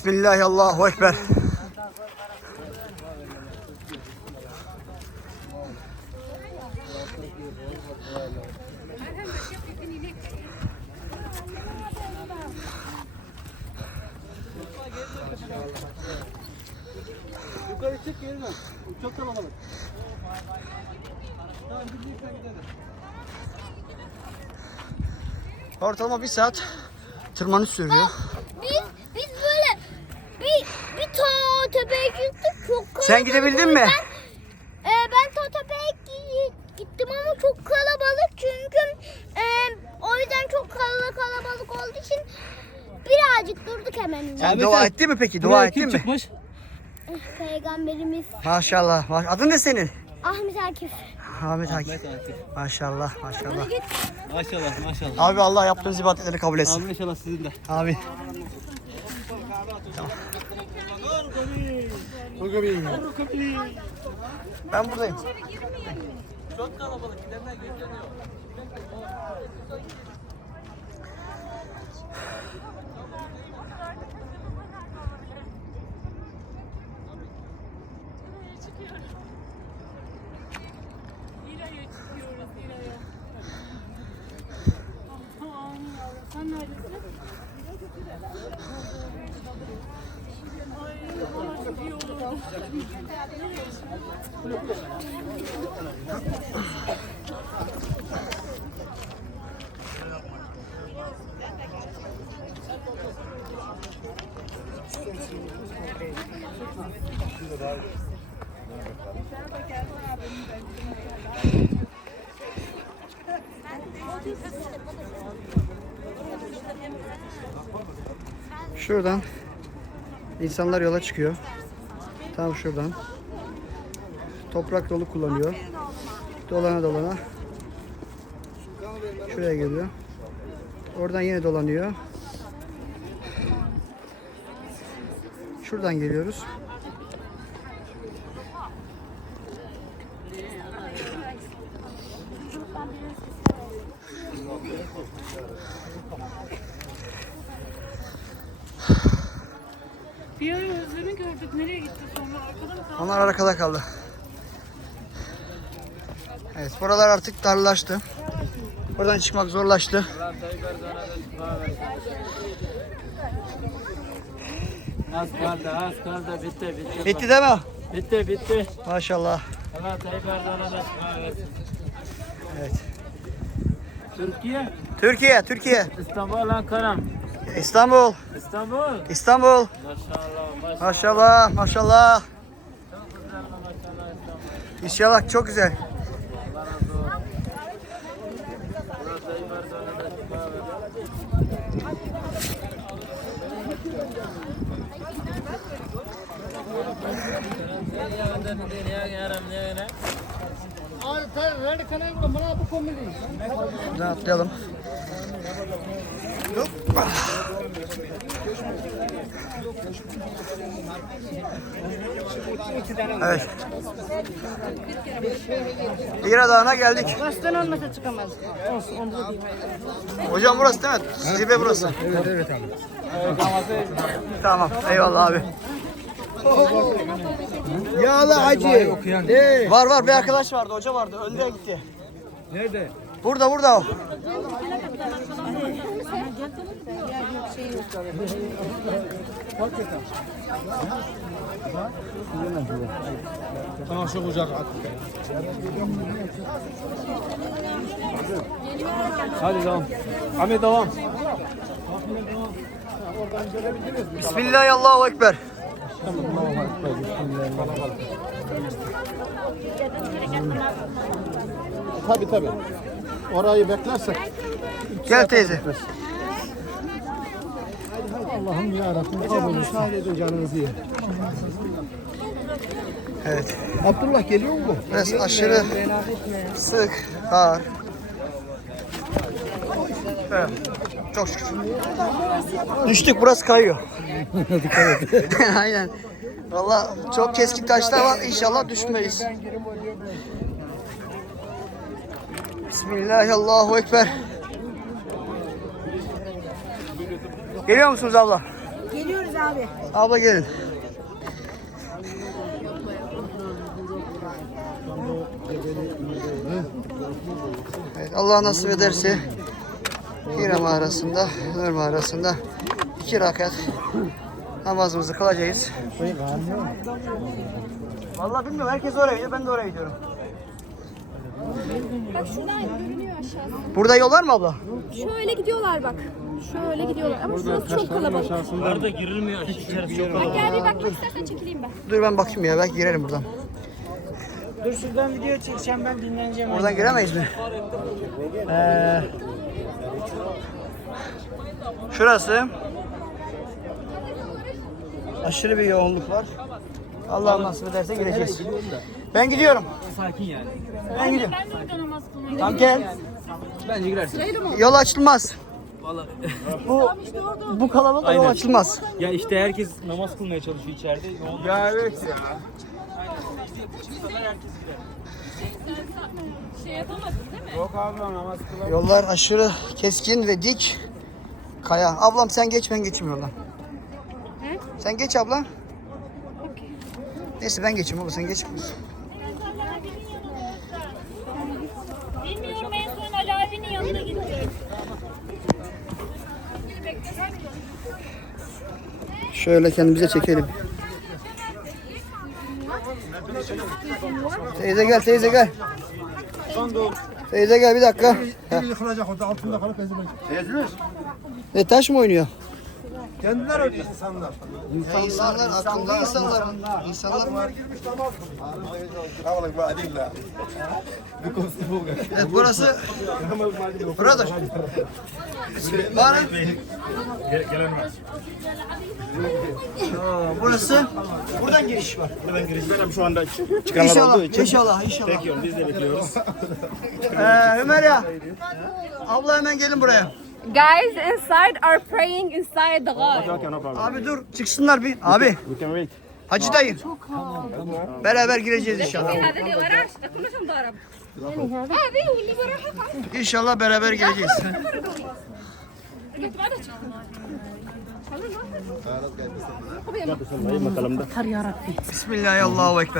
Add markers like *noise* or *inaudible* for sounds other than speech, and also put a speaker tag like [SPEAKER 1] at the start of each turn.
[SPEAKER 1] Bismillah, Allahu Ekber.
[SPEAKER 2] Yukarı çık gelme. Çok kalabalık. Tamam gidiyorsan gidelim.
[SPEAKER 1] Ortalama bir saat tırmanış sürüyor.
[SPEAKER 3] Biz biz böyle bir bir ta tepeye gittik çok kalabalık.
[SPEAKER 1] Sen gidebildin mi?
[SPEAKER 3] Ben, e, ben gi- gittim ama çok kalabalık çünkü e, o yüzden çok kalabalık kalabalık olduğu için birazcık durduk hemen.
[SPEAKER 1] Sen
[SPEAKER 2] Ahmet
[SPEAKER 1] dua
[SPEAKER 2] abi,
[SPEAKER 1] ettin mi peki? Dua ettin
[SPEAKER 2] kim
[SPEAKER 1] mi?
[SPEAKER 2] çıkmış?
[SPEAKER 3] Peygamberimiz
[SPEAKER 1] Maşallah. maş- Adın ne senin?
[SPEAKER 3] Ahmet Akif.
[SPEAKER 1] Ahmet Akif.
[SPEAKER 2] Ahmet Akif.
[SPEAKER 1] Maşallah, maşallah.
[SPEAKER 2] Maşallah maşallah.
[SPEAKER 1] Abi Allah yaptığınız ibadetleri kabul etsin.
[SPEAKER 2] Amin inşallah sizin de.
[SPEAKER 1] Amin. Ben buradayım.
[SPEAKER 2] Çok kalabalık gidenler
[SPEAKER 4] yavrum sen neredesin?
[SPEAKER 1] Şuradan insanlar yola çıkıyor. Tam şuradan. Toprak dolu kullanıyor. Dolana dolana. Şuraya geliyor. Oradan yine dolanıyor. Şuradan geliyoruz.
[SPEAKER 4] Bir ara Özlem'i gördük. Nereye gitti sonra? Arkada mı kaldı?
[SPEAKER 1] Onlar arkada kaldı. Evet, buralar artık darlaştı. Buradan çıkmak zorlaştı.
[SPEAKER 2] Az kaldı az kaldı bitti bitti.
[SPEAKER 1] Bitti değil mi?
[SPEAKER 2] Bitti bitti.
[SPEAKER 1] Maşallah.
[SPEAKER 2] Allah Tayyip Erdoğan'a da.
[SPEAKER 1] Evet.
[SPEAKER 2] Türkiye,
[SPEAKER 1] Türkiye, Türkiye.
[SPEAKER 2] İstanbul, Ankara.
[SPEAKER 1] İstanbul,
[SPEAKER 2] İstanbul.
[SPEAKER 1] İstanbul.
[SPEAKER 2] Maşallah maşallah.
[SPEAKER 1] Maşallah, maşallah.
[SPEAKER 2] Maşallah İstanbul.
[SPEAKER 1] İnşallah çok güzel.
[SPEAKER 2] Allah razı olsun. Allah Tayyip Erdoğan'a da şifa versin.
[SPEAKER 1] Buradan atlayalım. Hoppa. Evet. İra Dağı'na geldik.
[SPEAKER 4] Baştan olmasa çıkamaz. Olsun onu da diyeyim.
[SPEAKER 1] Hocam burası değil mi? Zirve burası. Evet evet abi. Tamam eyvallah abi.
[SPEAKER 5] Yağlı acı. Ne?
[SPEAKER 1] Var var bir arkadaş vardı hoca vardı önde gitti.
[SPEAKER 5] Nerede?
[SPEAKER 1] Burada burada o.
[SPEAKER 5] Tamam çok uzak.
[SPEAKER 2] Hadi devam. Ahmet devam.
[SPEAKER 1] Bismillah Allahu Ekber.
[SPEAKER 5] Tabi tabi. Orayı beklersek
[SPEAKER 1] Gel teyze.
[SPEAKER 5] Allah'ım ya Rabbim kabul müsaade edin canınızı yiyin.
[SPEAKER 1] Evet.
[SPEAKER 5] Abdullah geliyor mu?
[SPEAKER 1] Biraz aşırı sık, ağır. Evet. Çok şükür. Düştük burası kayıyor. *laughs* Aynen. Valla çok keskin taşlar var. İnşallah düşmeyiz. Bismillahirrahmanirrahim. Allahu Ekber. Geliyor musunuz abla?
[SPEAKER 6] Geliyoruz abi.
[SPEAKER 1] Abla gelin. Evet, Allah nasip ederse Hira mağarasında, Nur mağarasında iki rakat namazımızı kılacağız. Vallahi bilmiyorum herkes oraya gidiyor ben de oraya gidiyorum.
[SPEAKER 7] Bak şuradan görünüyor aşağısı.
[SPEAKER 1] Burada yol var mı abla?
[SPEAKER 7] Şöyle gidiyorlar bak. Şöyle gidiyorlar ama şurası çok kalabalık.
[SPEAKER 2] Orada girilmiyor. İçerisi çok
[SPEAKER 7] Bak gel bir bakmak istersen çekileyim ben.
[SPEAKER 1] Dur ben bakayım ya belki girerim buradan.
[SPEAKER 8] Dur şuradan video çekeceğim ben dinleneceğim.
[SPEAKER 1] Buradan giremeyiz mi? Ee, şurası. Aşırı bir yoğunluk var. Allah nasip ederse gireceğiz. Ben gidiyorum.
[SPEAKER 2] sakin yani.
[SPEAKER 1] Ben gidiyorum.
[SPEAKER 4] Ben de orada namaz kılmaya
[SPEAKER 1] Tamam gel.
[SPEAKER 2] Bence girersin.
[SPEAKER 1] Yol açılmaz.
[SPEAKER 2] Vallahi.
[SPEAKER 1] Bu bu kalabalık yol
[SPEAKER 2] Aynen.
[SPEAKER 1] açılmaz.
[SPEAKER 2] ya işte herkes namaz kılmaya çalışıyor içeride. Yoğun
[SPEAKER 5] Ya evet ya.
[SPEAKER 4] şey yapamadın değil mi?
[SPEAKER 5] Yok abla namaz kılar.
[SPEAKER 1] Yollar aşırı keskin ve dik. Kaya. Ablam sen geç ben geçeyim yoldan. Sen geç abla. Neyse ben geçeyim abla sen geç. Şöyle kendimize çekelim. Teyze gel, teyze gel. Teyze gel bir dakika. Ne taş mı oynuyor?
[SPEAKER 5] Kendiler öyle insanlar.
[SPEAKER 1] insanlar, akıllı insanlar. İnsanlar
[SPEAKER 5] girmiş namaz Havalık bu adilla.
[SPEAKER 1] Evet burası Brother. Bana. Aa, Burası buradan giriş var.
[SPEAKER 5] Buradan girişlerim şu anda çıkanlar
[SPEAKER 1] İnşallah,
[SPEAKER 5] olduğu için.
[SPEAKER 1] inşallah, inşallah.
[SPEAKER 5] Bekliyorum biz de bekliyoruz.
[SPEAKER 1] Ee, Ömer ya. Abla hemen gelin buraya.
[SPEAKER 7] Guys inside are praying inside the
[SPEAKER 5] hall.
[SPEAKER 1] Abi dur çıksınlar bir. Abi.
[SPEAKER 5] We can wait.
[SPEAKER 1] Hacı dayı. Çok havalı. Beraber gireceğiz inşallah. İnşallah beraber gireceğiz. Bismillahirrahmanirrahim. Bismillahirrahmanirrahim.